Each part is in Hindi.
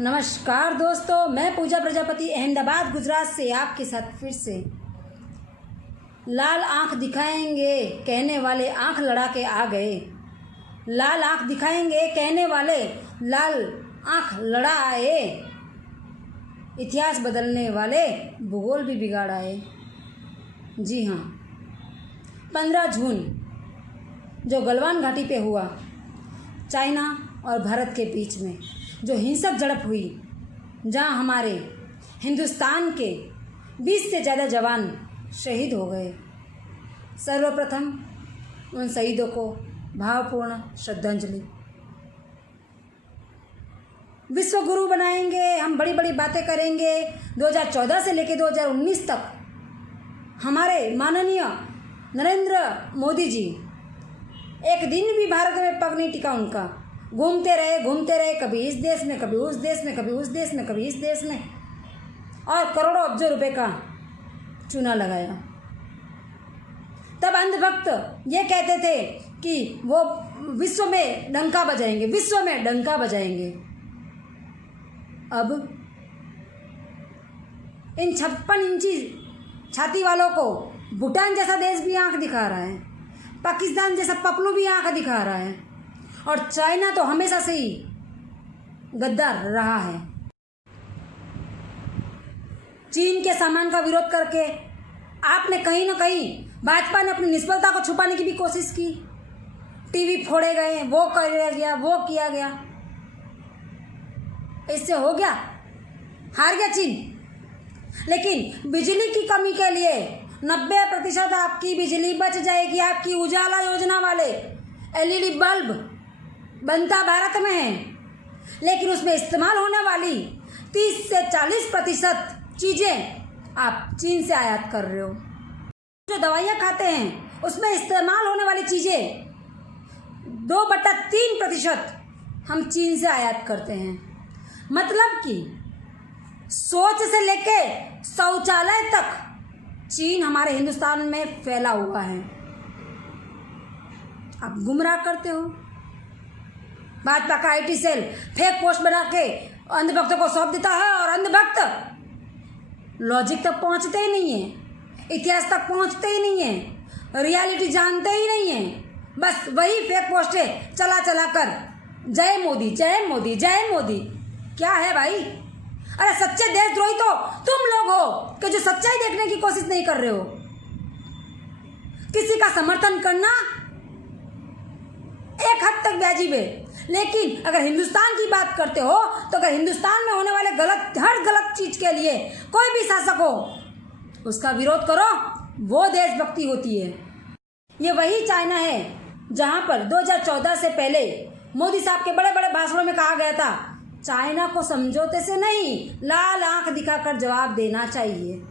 नमस्कार दोस्तों, मैं पूजा प्रजापति अहमदाबाद गुजरात से आपके साथ फिर से। लाल आंख दिखाएंगे कहने वाले आंख लड़ा के आ गए। लाल आंख दिखाएंगे कहने वाले लाल आंख लड़ा आए। इतिहास बदलने वाले भूगोल भी बिगाड़ आए। जी हाँ, 15 जून जो गलवान घाटी पे हुआ, चाइना और भारत के बीच में जो हिंसक झड़प हुई, जहां हमारे हिंदुस्तान के 20 से ज़्यादा जवान शहीद हो गए। सर्वप्रथम उन शहीदों को भावपूर्ण श्रद्धांजलि। विश्व गुरु बनाएंगे, हम बड़ी बड़ी बातें करेंगे। 2014 से लेकर 2019 तक हमारे माननीय नरेंद्र मोदी जी एक दिन भी भारत में पग नहीं टिका उनका। घूमते रहे, कभी इस देश में, कभी उस देश में, कभी उस देश में, कभी इस देश में, और करोड़ों अब्जों रुपए का चूना लगाया। तब अंधभक्त ये कहते थे कि वो विश्व में डंका बजाएंगे, विश्व में डंका बजाएंगे। अब इन 56 इंची छाती वालों को भूटान जैसा देश भी आंख दिखा रहा है, पाकिस्तान जैसा पपलू भी आंख दिखा रहा है, और चाइना तो हमेशा से ही गद्दार रहा है। चीन के सामान का विरोध करके आपने कहीं ना कहीं भाजपा ने अपनी निष्फलता को छुपाने की भी कोशिश की। टीवी फोड़े गए, वो किया गया, वो किया गया। इससे हो गया, हार गया चीन। लेकिन बिजली की कमी के लिए 90% आपकी बिजली बच जाएगी। आपकी उजाला योजना वाले LED बल्ब बनता भारत में है, लेकिन उसमें इस्तेमाल होने वाली 30 से 40% चीज़ें आप चीन से आयात कर रहे हो। जो दवाइयाँ खाते हैं उसमें इस्तेमाल होने वाली चीज़ें 2/3% हम चीन से आयात करते हैं। मतलब कि सोच से लेके शौचालय तक चीन हमारे हिंदुस्तान में फैला हुआ है। आप गुमराह करते हो। भाजपा का IT सेल फेक पोस्ट बना के अंधभक्तों को सौंप देता है, और अंधभक्त लॉजिक तक पहुंचते ही नहीं है, इतिहास तक पहुंचते ही नहीं है, रियलिटी जानते ही नहीं है। बस वही फेक पोस्टें चला कर जय मोदी, जय मोदी, जय मोदी। क्या है भाई? अरे सच्चे देशद्रोही तो तुम लोग हो कि जो सच्चाई देखने की कोशिश नहीं कर रहे हो। किसी का समर्थन करना एक हद तक वाजिब है, लेकिन अगर हिंदुस्तान की बात करते हो तो अगर हिंदुस्तान में होने वाले हर गलत चीज के लिए कोई भी शासक हो उसका विरोध करो, वो देशभक्ति होती है। ये वही चाइना है जहां पर 2014 से पहले मोदी साहब के बड़े बड़े भाषणों में कहा गया था, चाइना को समझौते से नहीं, लाल आंख दिखाकर जवाब देना चाहिए।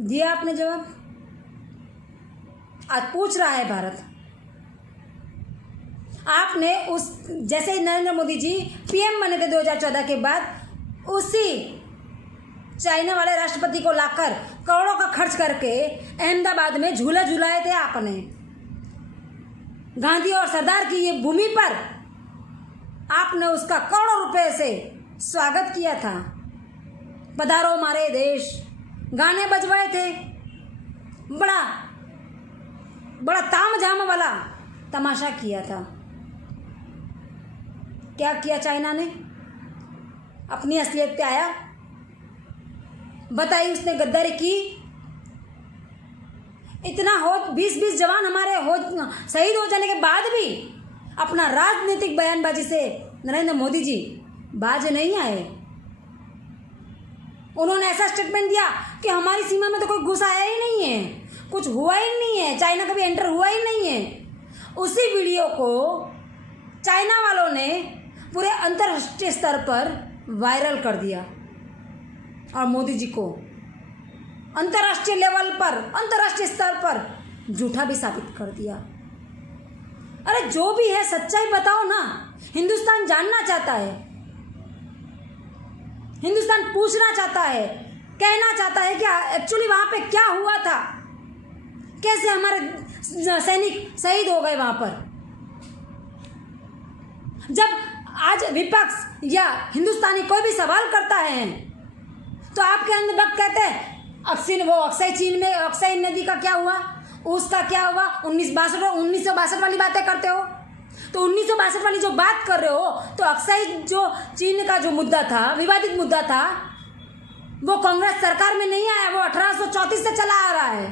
दिया आपने जवाब। आज पूछ रहा है भारत। आपने उस जैसे नरेंद्र मोदी जी PM बने थे 2014 के बाद, उसी चाइना वाले राष्ट्रपति को लाकर करोड़ों का खर्च करके अहमदाबाद में झूला झुलाए थे आपने। गांधी और सरदार की ये भूमि पर आपने उसका करोड़ों रुपए से स्वागत किया था। पधारो हमारे देश, गाने बजवाए थे, बड़ा ताम झाम वाला तमाशा किया था। क्या किया चाइना ने? अपनी असलियत पे आया, बताई उसने गद्दारी की। इतना हो 20 जवान हमारे शहीद हो जाने के बाद भी अपना राजनीतिक बयानबाजी से नरेंद्र मोदी जी बाज नहीं आए। उन्होंने ऐसा स्टेटमेंट दिया कि हमारी सीमा में तो कोई घुस आया ही नहीं है, कुछ हुआ ही नहीं है, चाइना कभी एंटर हुआ ही नहीं है। उसी वीडियो को चाइना वालों ने पूरे अंतर्राष्ट्रीय स्तर पर वायरल कर दिया और मोदी जी को अंतर्राष्ट्रीय लेवल पर, अंतर्राष्ट्रीय स्तर पर झूठा भी साबित कर दिया। अरे जो भी है सच्चाई बताओ ना। हिंदुस्तान जानना चाहता है, हिंदुस्तान पूछना चाहता है, कहना चाहता है कि एक्चुअली वहां पे क्या हुआ था, कैसे हमारे सैनिक शहीद हो गए वहां पर। जब आज विपक्ष या हिंदुस्तानी कोई भी सवाल करता है तो आपके अंधभक्त कहते हैं अक्सई चीन में अक्सई नदी का क्या हुआ, उसका क्या हुआ, 1962 वाली बातें करते हो। तो 1962 वाली जो बात कर रहे हो तो अक्सई जो चीन का जो मुद्दा था, विवादित मुद्दा था, वो कांग्रेस सरकार में नहीं आया, वो 1834 से चला आ रहा है।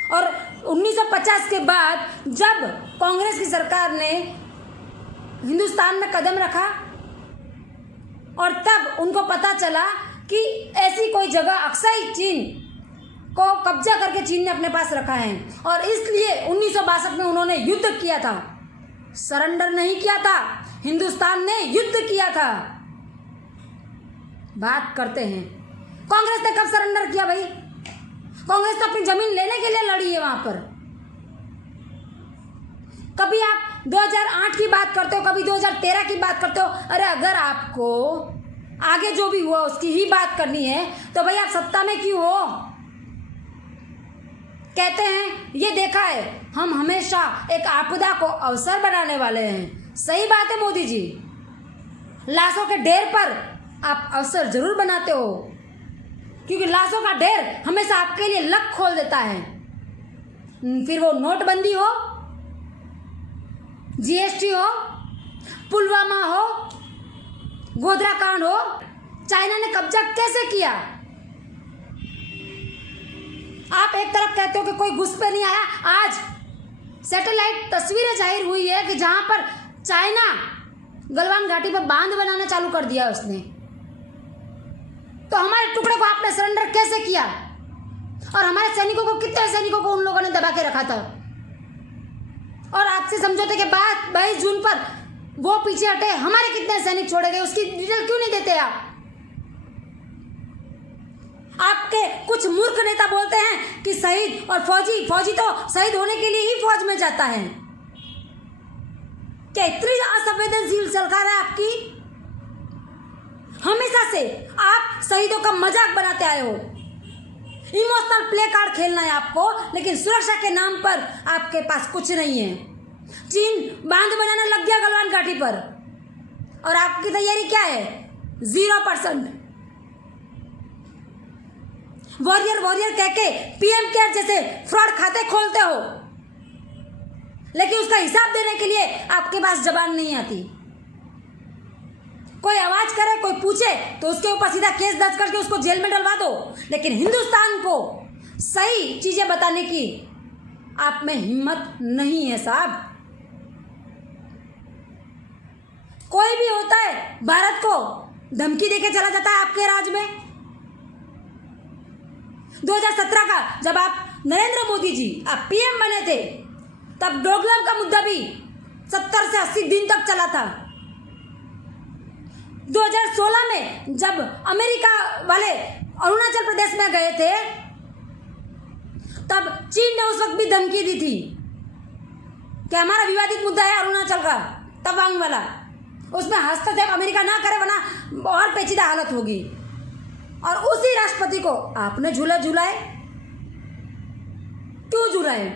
और 1950 के बाद जब कांग्रेस की सरकार ने हिंदुस्तान में कदम रखा और तब उनको पता चला कि ऐसी कोई जगह अक्सई चीन को कब्जा करके चीन ने अपने पास रखा है, और इसलिए 1962 में उन्होंने युद्ध किया था, सरेंडर नहीं किया था, हिंदुस्तान ने युद्ध किया था। बात करते हैं कांग्रेस ने कब सरेंडर किया भाई? कांग्रेस तो अपनी जमीन लेने के लिए लड़ी है वहां पर। कभी आप 2008 की बात करते हो, कभी 2013 की बात करते हो। अरे अगर आपको आगे जो भी हुआ उसकी ही बात करनी है तो भाई आप सत्ता में क्यों हो? कहते हैं ये देखा है, हम हमेशा एक आपदा को अवसर बनाने वाले हैं। सही बात है मोदी जी, लाशों के ढेर पर आप अवसर जरूर बनाते हो, क्योंकि लाशों का ढेर हमेशा आपके लिए लक खोल देता है। फिर वो नोटबंदी हो, जीएसटी हो, पुलवामा हो, गोधरा कांड हो, चाइना ने कब्जा कैसे किया। आप एक तरफ कहते हो कि कोई घुस पे नहीं आया, आज सैटेलाइट तस्वीरें जाहिर हुई है कि जहां पर चाइना गलवान घाटी पर बांध बनाना चालू कर दिया उसने। तो हमारे टुकड़े को आपने सरेंडर कैसे किया? और हमारे सैनिकों को, कितने सैनिकों को उन लोगों ने दबा के रखा था? और आपसे समझौते के बाद 22 जून पर वो पीछे हटे, हमारे कितने सैनिक छोड़े गए, उसकी डिटेल क्यों नहीं देते आप? आपके कुछ मूर्ख नेता बोलते हैं कि शहीद और फौजी तो शहीद होने के लिए ही फौज में जाता है। क्या इतनी असंवेदनशील सरकार है आपकी? हमेशा से आप शहीदों का मजाक बनाते आए हो। इमोशनल प्ले कार्ड खेलना है आपको, लेकिन सुरक्षा के नाम पर आपके पास कुछ नहीं है। चीन बांध बनाना लग गया गलवान घाटी पर, और आपकी तैयारी क्या है? 0%। वॉरियर कह के पीएम केयर जैसे फ्रॉड खाते खोलते हो, लेकिन उसका हिसाब देने के लिए आपके पास जबान नहीं आती। कोई आवाज करे, कोई पूछे तो उसके ऊपर सीधा केस दर्ज करके उसको जेल में डलवा दो, लेकिन हिंदुस्तान को सही चीजें बताने की आप में हिम्मत नहीं है साहब। कोई भी होता है भारत को धमकी देके चला जाता है आपके राज में। 2017 का जब आप नरेंद्र मोदी जी आप पीएम बने थे, तब डोकलाम का मुद्दा भी 70 से 80 दिन तक चला था। 2016 में जब अमेरिका वाले अरुणाचल प्रदेश में गए थे, तब चीन ने उस वक्त भी धमकी दी थी कि हमारा विवादित मुद्दा है अरुणाचल का तवांग वाला, उसमें हस्तक्षेप अमेरिका ना करे वरना और पेचीदा हालत होगी। और उसी राष्ट्रपति को आपने झूलाए। क्यों झूलाए?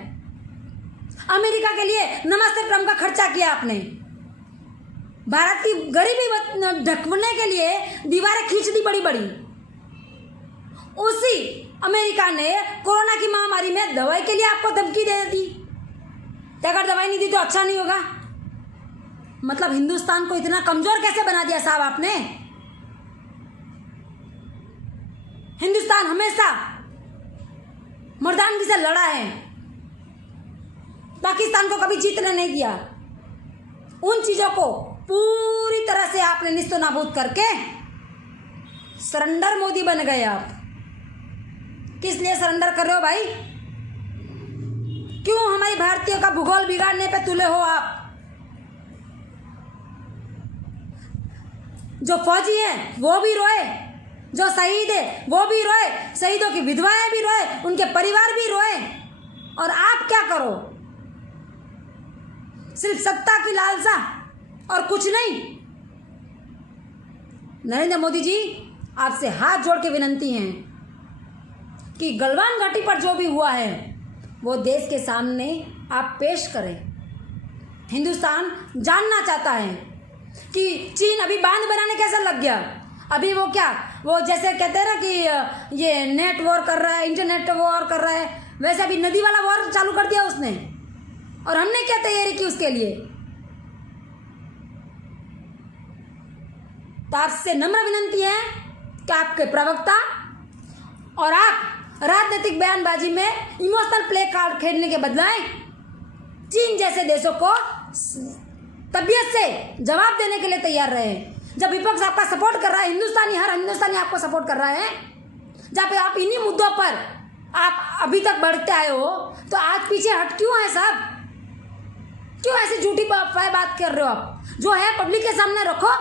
अमेरिका के लिए नमस्ते ट्रम्प का खर्चा किया आपने। भारत की गरीबी ढकने के लिए दीवारें खींच दी बड़ी बड़ी। उसी अमेरिका ने कोरोना की महामारी में दवाई के लिए आपको धमकी दे दी, अगर दवाई नहीं दी तो अच्छा नहीं होगा। मतलब हिंदुस्तान को इतना कमजोर कैसे बना दिया साहब आपने? हिंदुस्तान हमेशा मर्दानगी से लड़ा है, पाकिस्तान को कभी जीतने नहीं दिया। उन चीजों को पूरी तरह से आपने निस्तो नाबूद करके सरेंडर मोदी बन गए आप। किस लिए सरेंडर कर रहे हो भाई? क्यों हमारी भारतीयों का भूगोल बिगाड़ने पे तुले हो आप? जो फौजी हैं वो भी रोए, जो शहीद है वो भी रोए, शहीदों की विधवाएं भी रोए, उनके परिवार भी रोए, और आप क्या करो? सिर्फ सत्ता की लालसा और कुछ नहीं। नरेंद्र मोदी जी, आपसे हाथ जोड़ के विनती है कि गलवान घाटी पर जो भी हुआ है वो देश के सामने आप पेश करें, हिंदुस्तान जानना चाहता है कि चीन अभी बांध बनाने कैसा लग गया। अभी वो क्या, वो जैसे कहते हैं ना कि ये नेट वॉर कर रहा है, इंटरनेट वॉर कर रहा है, वैसे अभी नदी वाला वॉर चालू कर दिया उसने। और हमने क्या तैयारी की उसके लिए। तो आपसे नम्र विनंती है कि आपके प्रवक्ता और आप राजनीतिक बयानबाजी में इमोशनल प्ले कार्ड खेलने के बदलाए चीन जैसे देशों को तबीयत से जवाब देने के लिए तैयार रहे। जब विपक्ष आपका सपोर्ट कर रहा है, हर हिंदुस्तानी आपको सपोर्ट कर रहा है, जहाँ पे आप इन्हीं मुद्दों पर आप अभी तक बढ़ते आए हो, तो आज पीछे हट क्यों है साहब? क्यों ऐसी झूठी बात कर रहे हो आप? जो है पब्लिक के सामने रखो।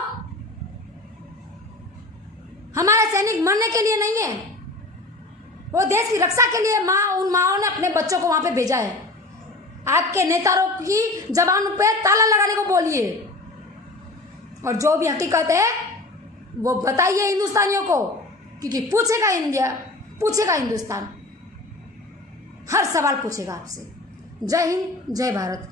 हमारे सैनिक मरने के लिए नहीं है, वो देश की रक्षा के लिए उन माओ ने अपने बच्चों को वहां पे भेजा है। आपके नेताओं की जबान पे ताला लगाने को बोलिए और जो भी हकीकत है वो बताइए हिंदुस्तानियों को, क्योंकि पूछेगा इंडिया, पूछेगा हिंदुस्तान, हर सवाल पूछेगा आपसे। जय हिंद, जय भारत।